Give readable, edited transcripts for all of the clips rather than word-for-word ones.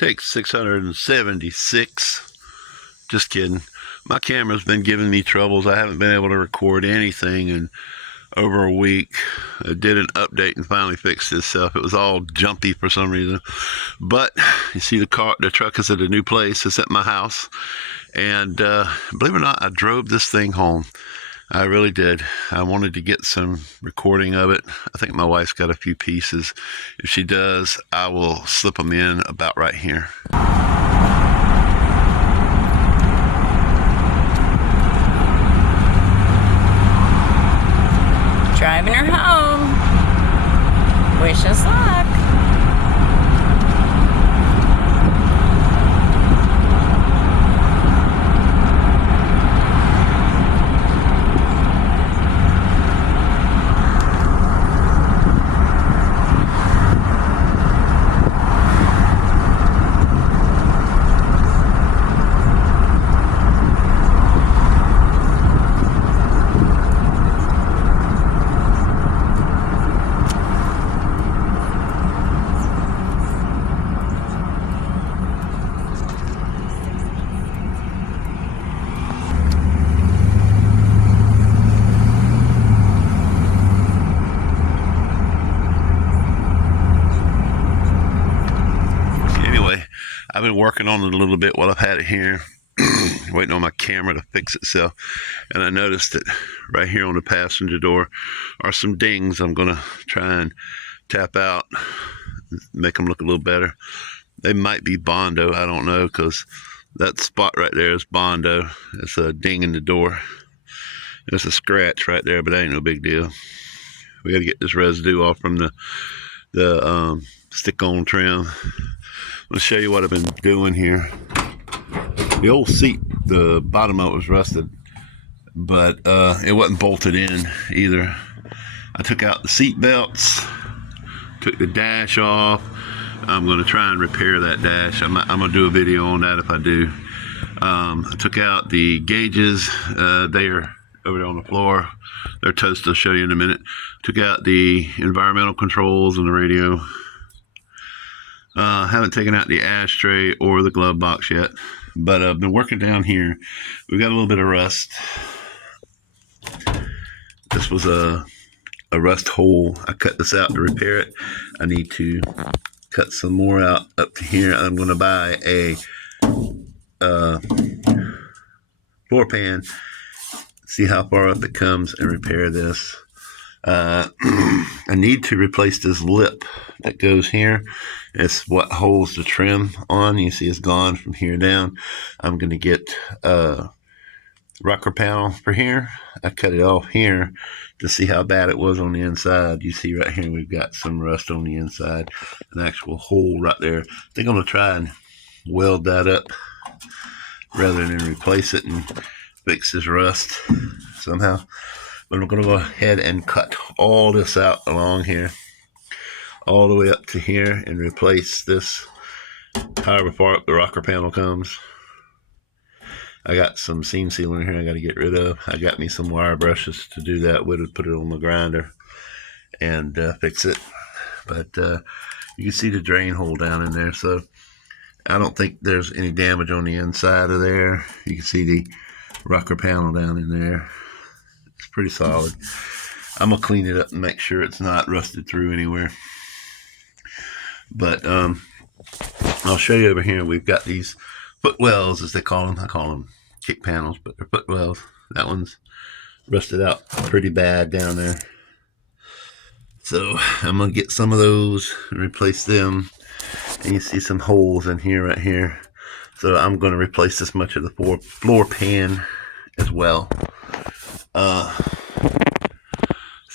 Take 676. Just kidding. My camera's been giving me troubles. I haven't been able to record anything in over a week. I did an update and finally fixed itself. It was all jumpy for some reason. But you see the truck is at a new place. It's at my house. And believe it or not, I drove this thing home. I really did. I wanted to get some recording of it. I think my wife's got a few pieces. If she does, I will slip them in about right here. Driving her home. Wish us luck. I've been working on it a little bit while I've had it here, waiting on my camera to fix itself. And I noticed that right here on the passenger door are some dings I'm going to try and tap out, make them look a little better. They might be Bondo, I don't know, because that spot right there is Bondo. It's a ding in the door. There's a scratch right there, but that ain't no big deal. We got to get this residue off from the stick-on trim. I'll show you what I've been doing here. The old seat, the bottom of it was rusted, but it wasn't bolted in either. I took out the seat belts, took the dash off. I'm going to try and repair that dash. I'm going to do a video on that if I do. I took out the gauges. They are over there on the floor. They're toast. I'll show you in a minute. Took out the environmental controls and the radio. Haven't taken out the ashtray or the glove box yet, but I've been working down here. We've got a little bit of rust. This was a rust hole. I cut this out to repair it. I need to cut some more out up to here. I'm going to buy a floor pan, see how far up it comes, and repair this. I need to replace this lip that goes here. It's what holds the trim on. You see it's gone from here down. I'm going to get a rocker panel for here. I cut it off here to see how bad it was on the inside. You see right here we've got some rust on the inside, an actual hole right there. I think I'm going to try and weld that up rather than replace it and fix this rust somehow. But I'm going to go ahead and cut all this out along here, all the way up to here, and replace this however far up the rocker panel comes. I got some seam sealer in here I got to get rid of. I got me some wire brushes to do that with, put it on the grinder and fix it. But you can see the drain hole down in there, so I don't think there's any damage on the inside of there. You can see the rocker panel down in there. It's pretty solid. I'm going to clean it up and make sure it's not rusted through anywhere. But I'll show you over here. We've got these footwells, as they call them. I call them kick panels, but they're footwells. That one's rusted out pretty bad down there. So I'm going to get some of those and replace them. And you see some holes in here, right here. So I'm going to replace this much of the floor pan as well.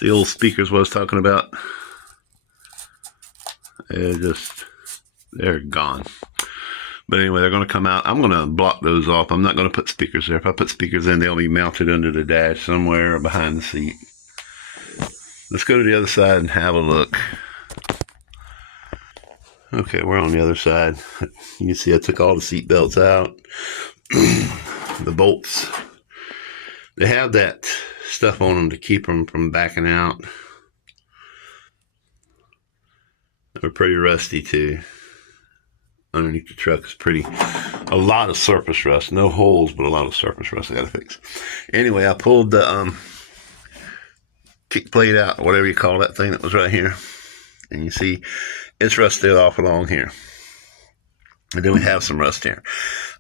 The old speakers what I was talking about, they're gone. But anyway, they're going to come out. I'm going to block those off. I'm not going to put speakers there. If I put speakers in, they'll be mounted under the dash somewhere or behind the seat. Let's go to the other side and have a look. Okay, we're on the other side. You can see I took all the seat belts out. The bolts, they have that stuff on them to keep them from backing out. They're pretty rusty too. underneath the truck is a lot of surface rust. No holes, but a lot of surface rust I gotta fix. Anyway, I pulled the kick plate out, whatever you call that thing that was right here. And you see it's rusted off along here. And then we have some rust here.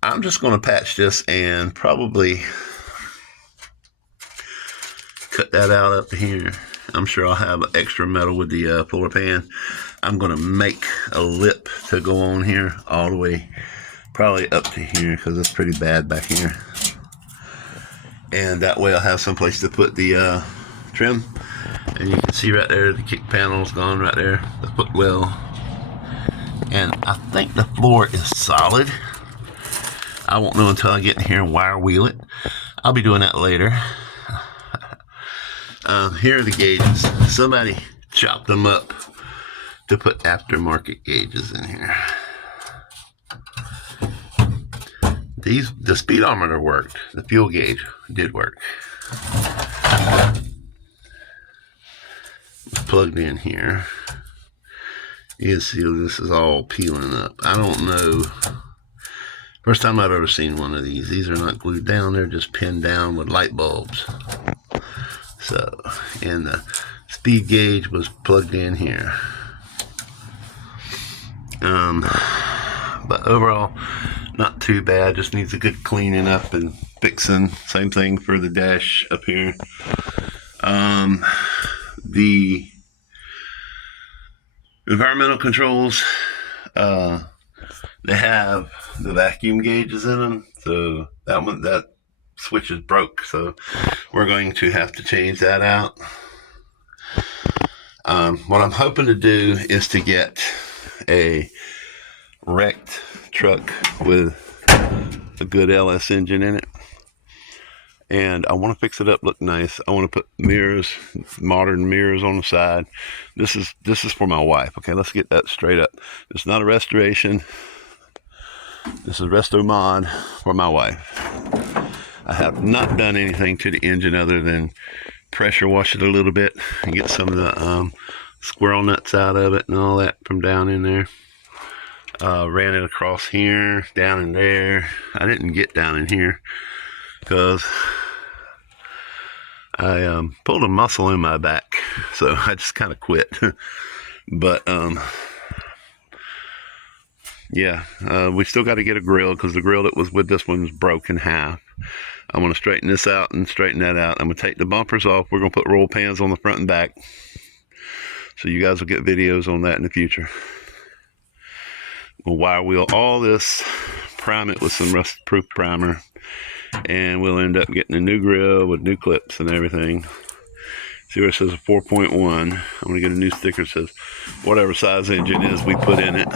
I'm just going to patch this and probably cut that out up to here. I'm sure I'll have extra metal with the puller pan. I'm going to make a lip to go on here all the way, probably up to here, because it's pretty bad back here. And that way I'll have some place to put the trim. And you can see right there, the kick panel's gone right there, the footwell. And I think the floor is solid. I won't know until I get in here and wire wheel it. I'll be doing that later. Here are the gauges. Somebody chopped them up to put aftermarket gauges in here. The speedometer worked. The fuel gauge did work. It's plugged in here. You can see this is all peeling up. I don't know. First time I've ever seen one of these. These are not glued down. They're just pinned down with light bulbs. So, and the speed gauge was plugged in here. But overall, not too bad. Just needs a good cleaning up and fixing. Same thing for the dash up here. The environmental controls, they have the vacuum gauges in them, so that switch is broke, so we're going to have to change that out. What I'm hoping to do is to get a wrecked truck with a good LS engine in it, and I want to fix it up, look nice. I want to put mirrors, modern mirrors on the side. This is for my wife. Okay, let's get that straight up. It's not a restoration. This is resto mod for my wife. I have not done anything to the engine other than pressure wash it a little bit and get some of the squirrel nuts out of it and all that from down in there. Ran it across here, down in there. I didn't get down in here because I pulled a muscle in my back, so I just kind of quit. But yeah, we still got to get a grill because the grill that was with this one was broke in half. I'm going to straighten this out and straighten that out. I'm going to take the bumpers off. We're going to put roll pans on the front and back, so you guys will get videos on that in the future. We'll wire wheel all this, prime it with some rust-proof primer, and we'll end up getting a new grill with new clips and everything. See where it says a 4.1. I'm going to get a new sticker that says whatever size engine is we put in it.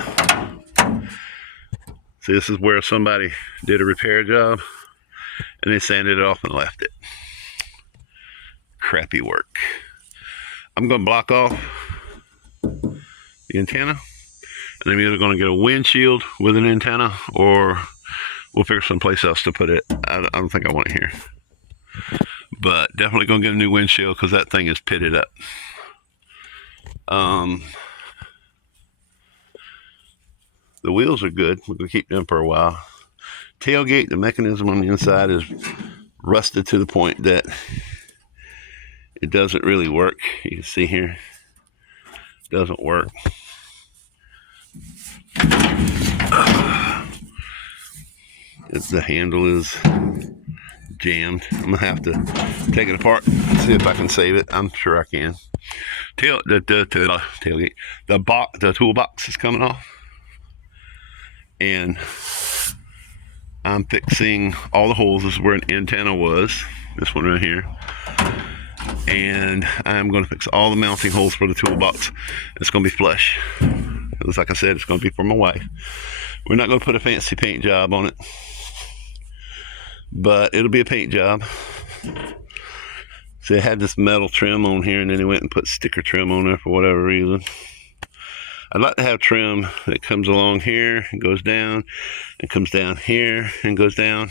See, this is where somebody did a repair job and they sanded it off and left it. Crappy work. I'm going to block off the antenna, and I'm either going to get a windshield with an antenna, or we'll figure someplace else to put it. I don't think I want it here. But definitely going to get a new windshield because that thing is pitted up. The wheels are good. We're going to keep them for a while. Tailgate, the mechanism on the inside is rusted to the point that it doesn't really work. You can see here, it doesn't work. The handle is jammed. I'm gonna have to take it apart and see if I can save it. I'm sure I can. Tailgate, the toolbox is coming off, and I'm fixing all the holes. This is where an antenna was, this one right here, and I'm going to fix all the mounting holes for the toolbox. It's going to be flush. Because like I said, it's going to be for my wife. We're not going to put a fancy paint job on it, but it'll be a paint job. See, I had this metal trim on here, and then they went and put sticker trim on there for whatever reason. I'd like to have trim that comes along here and goes down, and comes down here and goes down.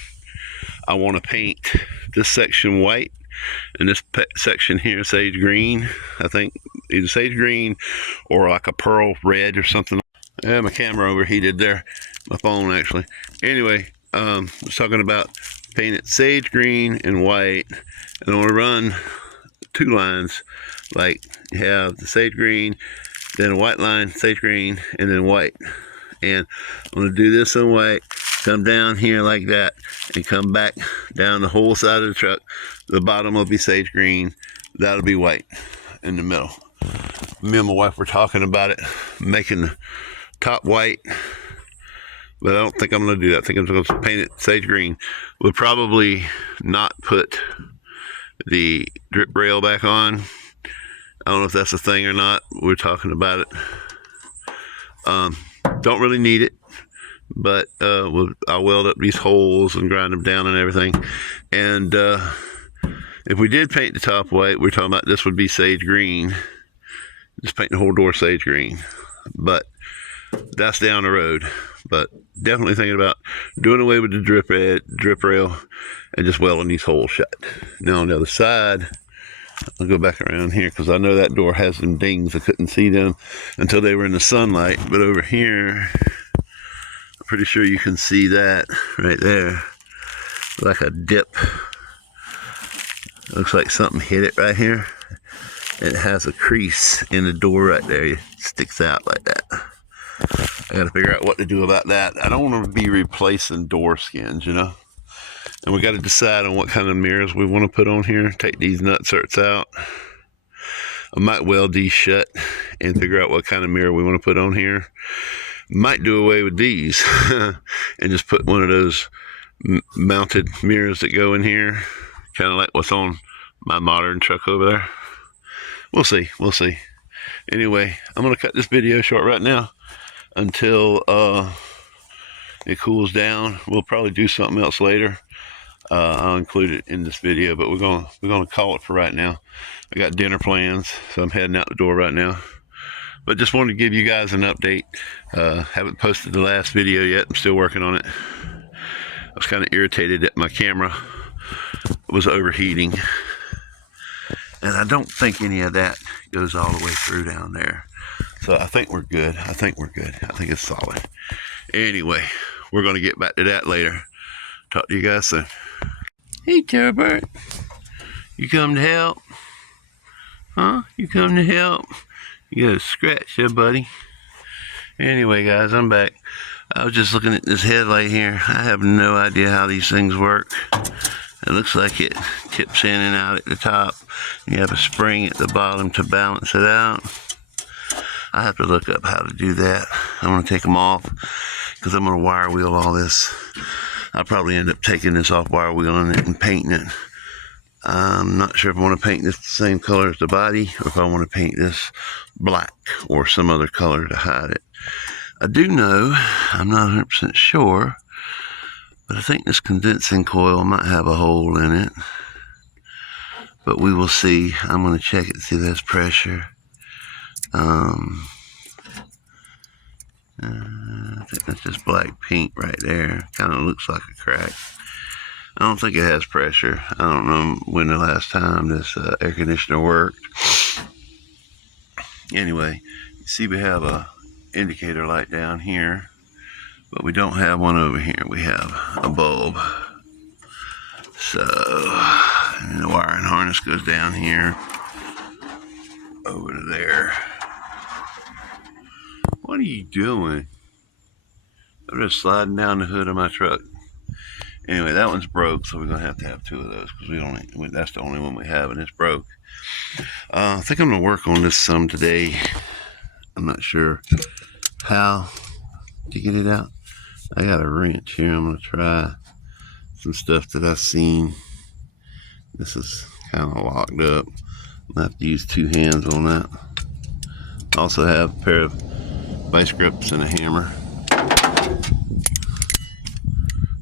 I want to paint this section white, and this section here sage green. I think either sage green or like a pearl red or something. Yeah, my camera overheated there. My phone, actually. Anyway, I was talking about paint it sage green and white. And I want to run 2 lines. Like, you have the sage green, then a white line, sage green, and then white. And I'm going to do this on white, come down here like that, and come back down the whole side of the truck. The bottom will be sage green. That'll be white in the middle. Me and my wife were talking about it, making the top white, but I don't think I'm going to do that. I think I'm going to paint it sage green. We'll probably not put the drip rail back on. I don't know if that's a thing or not. We're talking about it. Don't really need it, but I'll weld up these holes and grind them down and everything. And if we did paint the top white, we're talking about this would be sage green. Just paint the whole door sage green. But that's down the road. But definitely thinking about doing away with the drip rail and just welding these holes shut. Now on the other side, I'll go back around here because I know that door has some dings. I couldn't see them until they were in the sunlight. But over here, I'm pretty sure you can see that right there. Like a dip. Looks like something hit it right here. It has a crease in the door right there. It sticks out like that. I got to figure out what to do about that. I don't want to be replacing door skins, you know. And we got to decide on what kind of mirrors we want to put on here. Take these nutserts out. I might weld these shut and figure out what kind of mirror we want to put on here. Might do away with these and just put one of those mounted mirrors that go in here. Kind of like what's on my modern truck over there. We'll see. We'll see. Anyway, I'm going to cut this video short right now until it cools down. We'll probably do something else later. I'll include it in this video, but we're gonna call it for right now. I got dinner plans, so I'm heading out the door right now. But just wanted to give you guys an update. Haven't posted the last video yet. I'm still working on it. I was kind of irritated that my camera was overheating. And I don't think any of that goes all the way through down there. So I think we're good. I think it's solid. Anyway, we're going to get back to that later. Talk to you guys soon. Hey, Turbert. You come to help? Huh? You come to help? You got a scratch there, buddy. Anyway, guys, I'm back. I was just looking at this headlight here. I have no idea how these things work. It looks like it tips in and out at the top. You have a spring at the bottom to balance it out. I have to look up how to do that. I'm going to take them off because I'm going to wire wheel all this. I'll probably end up taking this off, wire wheeling it and painting it. I'm not sure if I want to paint this the same color as the body or if I want to paint this black or some other color to hide it. I do know, I'm not 100% sure, but I think this condensing coil might have a hole in it. But we will see. I'm going to check it, see if there's pressure. I think that's just black paint right there. Kind of looks like a crack. I don't think it has pressure. I don't know when the last time this air conditioner worked. Anyway, you see we have a indicator light down here, but we don't have one over here. We have a bulb. So, and the wiring harness goes down here over to there. What are you doing? I'm just sliding down the hood of my truck. Anyway, that one's broke, so we're gonna have to have 2 of those because that's the only one we have, and it's broke. I think I'm gonna work on this some today. I'm not sure how to get it out. I got a wrench here. I'm gonna try some stuff that I've seen. This is kind of locked up. I have to use 2 hands on that. I also have a pair of vice grips and a hammer.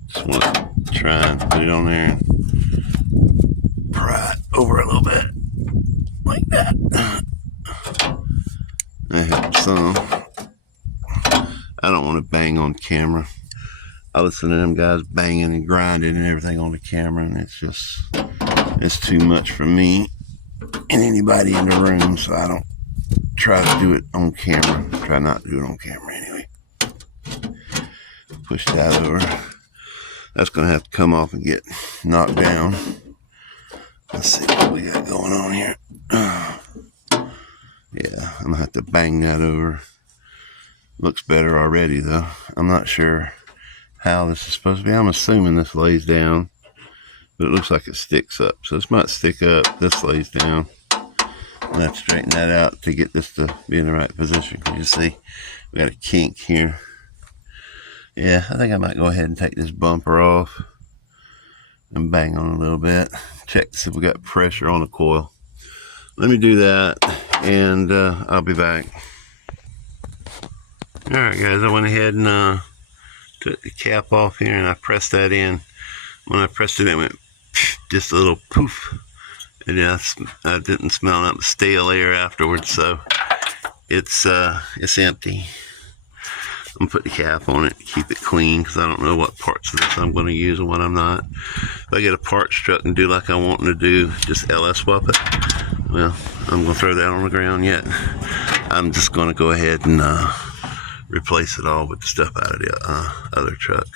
Just want to try and put it on there and pry it over a little bit like that. That helps some. I don't want to bang on camera. I listen to them guys banging and grinding and everything on the camera, and it's too much for me and anybody in the room, so I don't try to do it on camera. Try not to do it on camera anyway. push that over. That's going to have to come off and get knocked down. Let's see what we got going on here. Yeah, I'm going to have to bang that over. Looks better already, though. I'm not sure how this is supposed to be. I'm assuming this lays down, but it looks like it sticks up. So this might stick up. This lays down. I'm going to have to straighten that out to get this to be in the right position. Because you see, we got a kink here. Yeah, I think I might go ahead and take this bumper off and bang on a little bit. Check to see if we got pressure on the coil. Let me do that, and I'll be back. Alright guys, I went ahead and took the cap off here, and I pressed that in. When I pressed it, it went just a little poof. And I didn't smell that stale air afterwards, so it's empty. I'm gonna put the cap on it to keep it clean, because I don't know what parts of this I'm going to use and what I'm not. If I get a parts truck and do like I want to do, just LS swap it, well, I'm going to throw that on the ground yet. I'm just going to go ahead and replace it all with the stuff out of the other truck.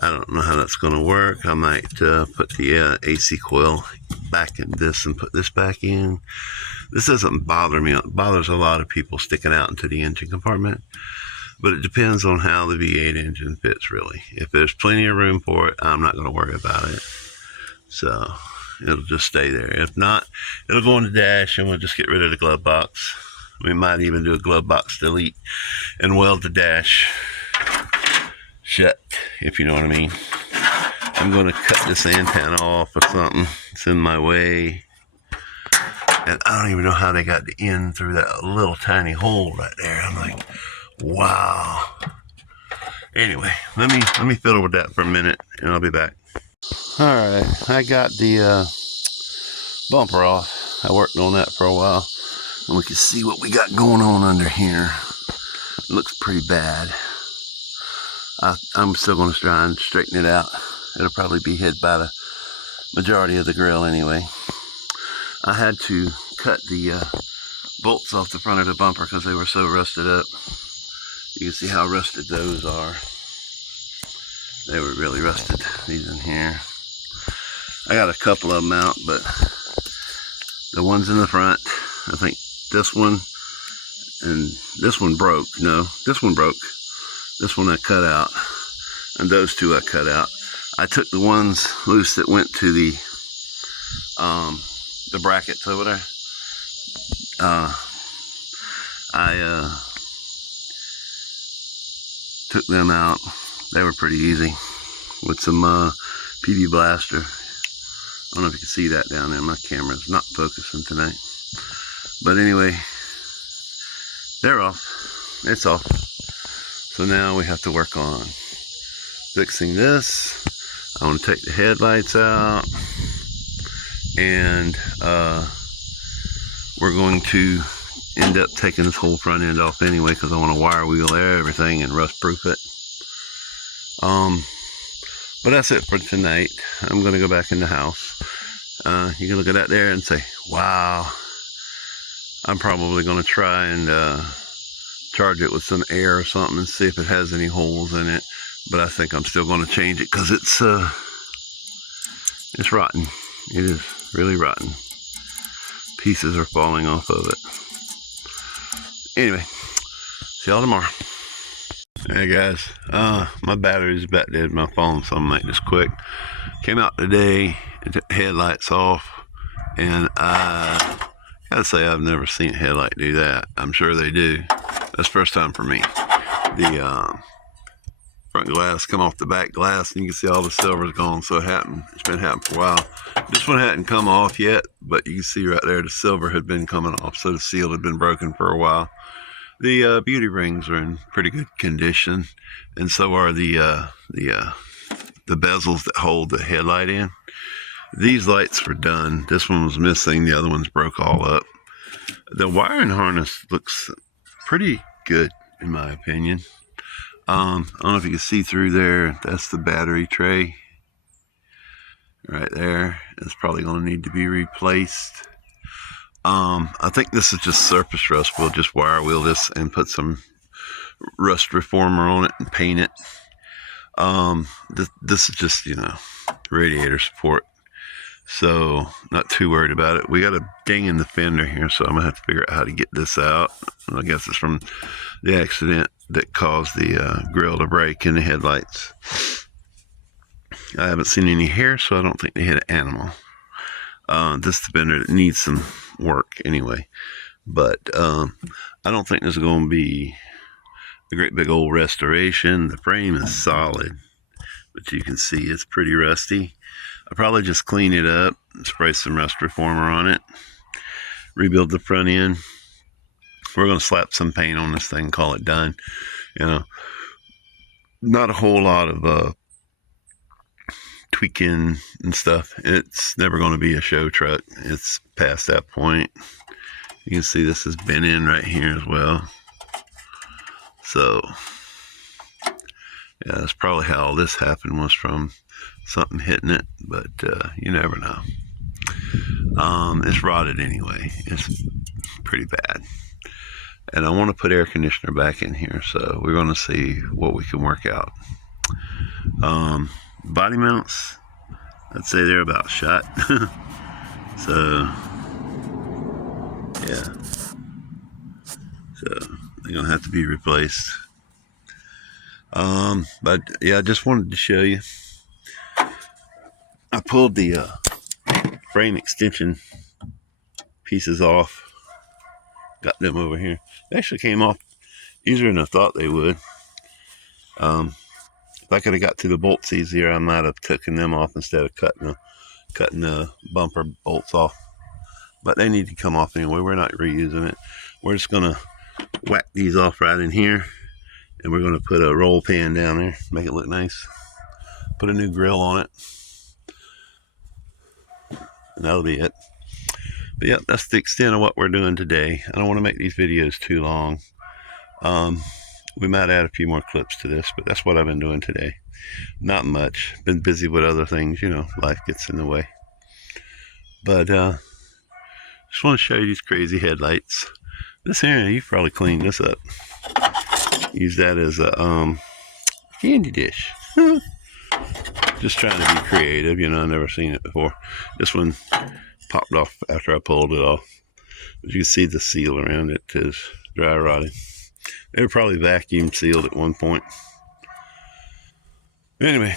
I don't know how that's going to work. I might put the AC coil back in this and put this back in. This doesn't bother me. It bothers a lot of people sticking out into the engine compartment. But it depends on how the V8 engine fits, really. If there's plenty of room for it, I'm not going to worry about it. So it'll just stay there. If not, it'll go on the dash, and we'll just get rid of the glove box. We might even do a glove box delete and weld the dash shut, if you know what I mean. I'm going to cut this antenna off or something. It's in my way. And I don't even know how they got the end through that little tiny hole right there. I'm like, wow. Anyway, let me fiddle with that for a minute, and I'll be back. All right, I got the bumper off. I worked on that for a while, and we can see what we got going on under here. It looks pretty bad. I'm still going to try and straighten it out. It'll probably be hid by the majority of the grill anyway. I had to cut the bolts off the front of the bumper because they were so rusted up. You can see how rusted those are. They were really rusted, these in here. I got a couple of them out, but the ones in the front, I think this one and this one broke. No, this one broke. This one I cut out, and those two I cut out. I took the ones loose that went to the brackets over there. I took them out. They were pretty easy with some PB Blaster. I don't know if you can see that down there. My camera's not focusing tonight. But anyway, they're off. It's off. So now we have to work on fixing this. I want to take the headlights out, and we're going to end up taking this whole front end off anyway, because I want to wire wheel everything and rust proof it. But that's it for tonight. I'm going to go back in the house. You can look at that there and say, wow. I'm probably going to try and charge it with some air or something and see if it has any holes in it. But I think I'm still going to change it, because it's rotten. It is really rotten. Pieces are falling off of it. Anyway, see y'all tomorrow. Hey guys, my battery's about dead in my phone, so I'm gonna make this quick. Came out today and took the headlights off, and I gotta say I've never seen a headlight do that. I'm sure they do. That's the first time for me. The front glass come off the back glass, and you can see all the silver's gone. So it happened. It's been happening for a while. This one hadn't come off yet, but you can see right there the silver had been coming off, so the seal had been broken for a while. The beauty rings are in pretty good condition, and so are the bezels that hold the headlight in. These lights were done. This one was missing. The other ones broke all up. The wiring harness looks pretty good, in my opinion. I don't know if you can see through there. That's the battery tray right there. It's probably going to need to be replaced. I think this is just surface rust. We'll just wire wheel this and put some rust reformer on it and paint it. This is just, radiator support. So not too worried about it. We got a ding in the fender here, so I'm gonna have to figure out how to get this out. I guess it's from the accident that caused the grill to break in the headlights. I haven't seen any hair, so I don't think they hit an animal. This is the fender that needs some work anyway. But I don't think this is going to be a great big old restoration. The frame is solid, but you can see it's pretty rusty. I'll probably just clean it up and spray some rust reformer on it, rebuild the front end. We're going to slap some paint on this thing, call it done. Not a whole lot of tweaking and stuff. It's never going to be a show truck. It's past that point. You can see this has been in right here as well. So yeah, that's probably how all this happened, was from something hitting it, but you never know. It's rotted anyway. It's pretty bad. And I want to put air conditioner back in here, so we're going to see what we can work out. Body mounts, I'd say they're about shot. So yeah, so they're going to have to be replaced. But yeah, I just wanted to show you. I pulled the frame extension pieces off. Got them over here. They actually came off easier than I thought they would. If I could have got to the bolts easier, I might have taken them off instead of cutting the bumper bolts off. But they need to come off anyway. We're not reusing it. We're just gonna whack these off right in here, and we're gonna put a roll pan down there, make it look nice. Put a new grill on it, and that'll be it. But yep, that's the extent of what we're doing today. I don't want to make these videos too long. We might add a few more clips to this, but that's what I've been doing today. Not much. Been busy with other things, life gets in the way. But just want to show you these crazy headlights. This area, you've probably cleaned this up. Use that as a candy dish. Just trying to be creative, I've never seen it before. This one popped off after I pulled it off. But you can see the seal around it is dry rotting. They were probably vacuum sealed at one point. Anyway,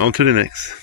on to the next.